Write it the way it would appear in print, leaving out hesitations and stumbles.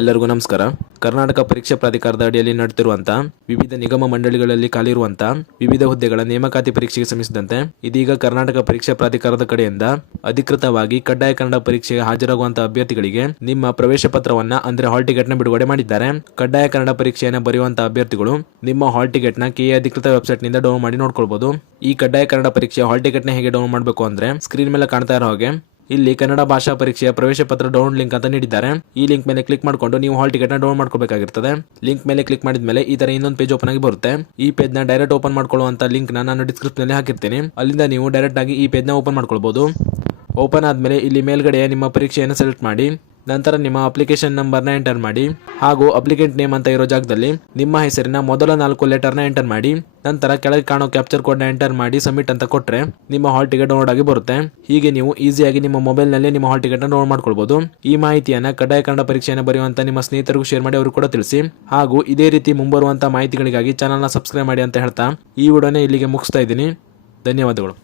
ಎಲ್ಲರಿಗೂ ನಮಸ್ಕಾರ. ಕರ್ನಾಟಕ ಪರೀಕ್ಷಾ ಪ್ರಾಧಿಕಾರದ ಅಡಿಯಲ್ಲಿ ನಡೆಯುತ್ತಿರುವಂತಹ ವಿವಿಧ ನಿಗಮ ಮಂಡಳಿಗಳಲ್ಲಿ ಖಾಲಿರುವಂತಹ ವಿವಿಧ ಹುದ್ದೆಗಳ ನೇಮಕಾತಿ ಪರೀಕ್ಷೆಗೆ ಸಂಬಂಧಿಸಿದಂತೆ ಇದೀಗ ಕರ್ನಾಟಕ ಪರೀಕ್ಷಾ ಪ್ರಾಧಿಕಾರದ ಕಡೆಯಿಂದ ಅಧಿಕೃತವಾಗಿ ಕಡ್ಡಾಯ ಕನ್ನಡ ಪರೀಕ್ಷೆಗೆ ಹಾಜರಾಗುವಂತಹ ಅಭ್ಯರ್ಥಿಗಳಿಗೆ ನಿಮ್ಮ ಪ್ರವೇಶ ಪತ್ರವನ್ನ ಅಂದ್ರೆ ಹಾಲ್ ಟಿಕೆಟ್ ನ ಬಿಡುಗಡೆ ಮಾಡಿದ್ದಾರೆ. ಕಡ್ಡಾಯ ಕನ್ನಡ ಪರೀಕ್ಷೆಯನ್ನು ಬರೆಯುವಂತಹ ಅಭ್ಯರ್ಥಿಗಳು ನಿಮ್ಮ ಹಾಲ್ ಟಿಕೆಟ್ ನ ಕೆಎ ಅಧಿಕೃತ ವೆಬ್ಸೈಟ್ ನಿಂದ ಡೌನ್ಲೋಡ್ ಮಾಡಿ ನೋಡ್ಕೊಳ್ಬಹುದು. ಈ ಕಡ್ಡಾಯ ಕನ್ನಡ ಪರೀಕ್ಷೆಯ ಹಾಲ್ ಟಿಕೆಟ್ ನ ಹೇಗೆ ಡೌನ್ಲೋಡ್ ಮಾಡಬೇಕು ಅಂದ್ರೆ ಸ್ಕ್ರೀನ್ ಮೇಲೆ ಕಾಣ್ತಾ ಇರೋ ಹಾಗೆ ಇಲ್ಲಿ ಕನ್ನಡ ಭಾಷಾ ಪರೀಕ್ಷೆಯ ಪ್ರವೇಶ ಪತ್ರ ಡೌನ್ಲೋಡ್ ಲಿಂಕ್ ಅಂತ ನೀಡಿದ್ದಾರೆ. ಈ ಲಿಂಕ್ ಮೇಲೆ ಕ್ಲಿಕ್ ಮಾಡಿಕೊಂಡು ನೀವು ಹಾಲ್ ಟಿಕೆಟ್ ನ ಡೌನ್ಲೋಡ್ ಮಾಡ್ಕೋಬೇಕಾಗಿರ್ತದೆ. ಲಿಂಕ್ ಮೇಲೆ ಕ್ಲಿಕ್ ಮಾಡಿದ್ಮೇಲೆ ಈ ತರ ಇನ್ನೊಂದು ಪೇಜ್ ಓಪನ್ ಆಗಿ ಬರುತ್ತೆ. ಈ ಪೇಜ್ ನ ಡೈರೆಕ್ಟ್ ಓಪನ್ ಮಾಡ್ಕೊಳ್ಳುವಂತ ಲಿಂಕ್ ನಾನು ಡಿಸ್ಕ್ರಿಪ್ಷನ್ ನಲ್ಲಿ ಹಾಕಿರ್ತೀನಿ. ಅಲ್ಲಿಂದ ನೀವು ಡೈರೆಕ್ಟ್ ಆಗಿ ಈ ಪೇಜ್ ನ ಓಪನ್ ಮಾಡ್ಕೊಳ್ಬಹುದು. ಓಪನ್ ಆದ್ಮೇಲೆ ಇಲ್ಲಿ ಮೇಲ್ಗಡೆ ನಿಮ್ಮ ಪರೀಕ್ಷೆಯನ್ನು ಸೆಲೆಕ್ಟ್ ಮಾಡಿ ನಂತರ ನಿಮ್ಮ ಅಪ್ಲಿಕೇಶನ್ ನಂಬರ್ನ ಎಂಟರ್ ಮಾಡಿ ಹಾಗೂ ಅಪ್ಲಿಕೆಂಟ್ ನೇಮ್ ಅಂತ ಇರೋ ಜಾಗದಲ್ಲಿ ನಿಮ್ಮ ಹೆಸರಿನ ಮೊದಲ 4 ಲೆಟರ್ನ ಎಂಟರ್ ಮಾಡಿ ನಂತರ ಕೆಳಗೆ ಕಾಣೋ ಕ್ಯಾಪ್ಚರ್ ಕೋಡ್ ನ ಎಂಟರ್ ಮಾಡಿ ಸಬ್ಮಿಟ್ ಅಂತ ಕೊಟ್ರೆ ನಿಮ್ಮ ಹಾಲ್ ಟಿಕೆಟ್ ಡೌನ್ಲೋಡ್ ಆಗಿ ಬರುತ್ತೆ. ಹೀಗೆ ನೀವು ಈಸಿಯಾಗಿ ನಿಮ್ಮ ಮೊಬೈಲ್ ನಲ್ಲಿ ನಿಮ್ಮ ಹಾಲ್ ಟಿಕೆಟ್ ನ ಡೌನ್ಲೋಡ್ ಮಾಡ್ಕೊಳ್ಬಹುದು. ಈ ಮಾಹಿತಿಯನ್ನ ಕಡ್ಡಾಯ ಕನ್ನಡ ಪರೀಕ್ಷೆಯನ್ನು ಬರೆಯುವಂತ ನಿಮ್ಮ ಸ್ನೇಹಿತರಿಗೂ ಶೇರ್ ಮಾಡಿ ಅವರು ಕೂಡ ತಿಳಿಸಿ. ಹಾಗೂ ಇದೇ ರೀತಿ ಮುಂಬರುವಂತಹ ಮಾಹಿತಿಗಳಿಗಾಗಿ ಚಾನಲ್ ನ ಸಬ್ಸ್ಕ್ರೈಬ್ ಮಾಡಿ ಅಂತ ಹೇಳ್ತಾ ಈ ವಿಡಿಯೋನ ಇಲ್ಲಿಗೆ ಮುಗಿಸ್ತಾ ಇದ್ದೀನಿ. ಧನ್ಯವಾದಗಳು.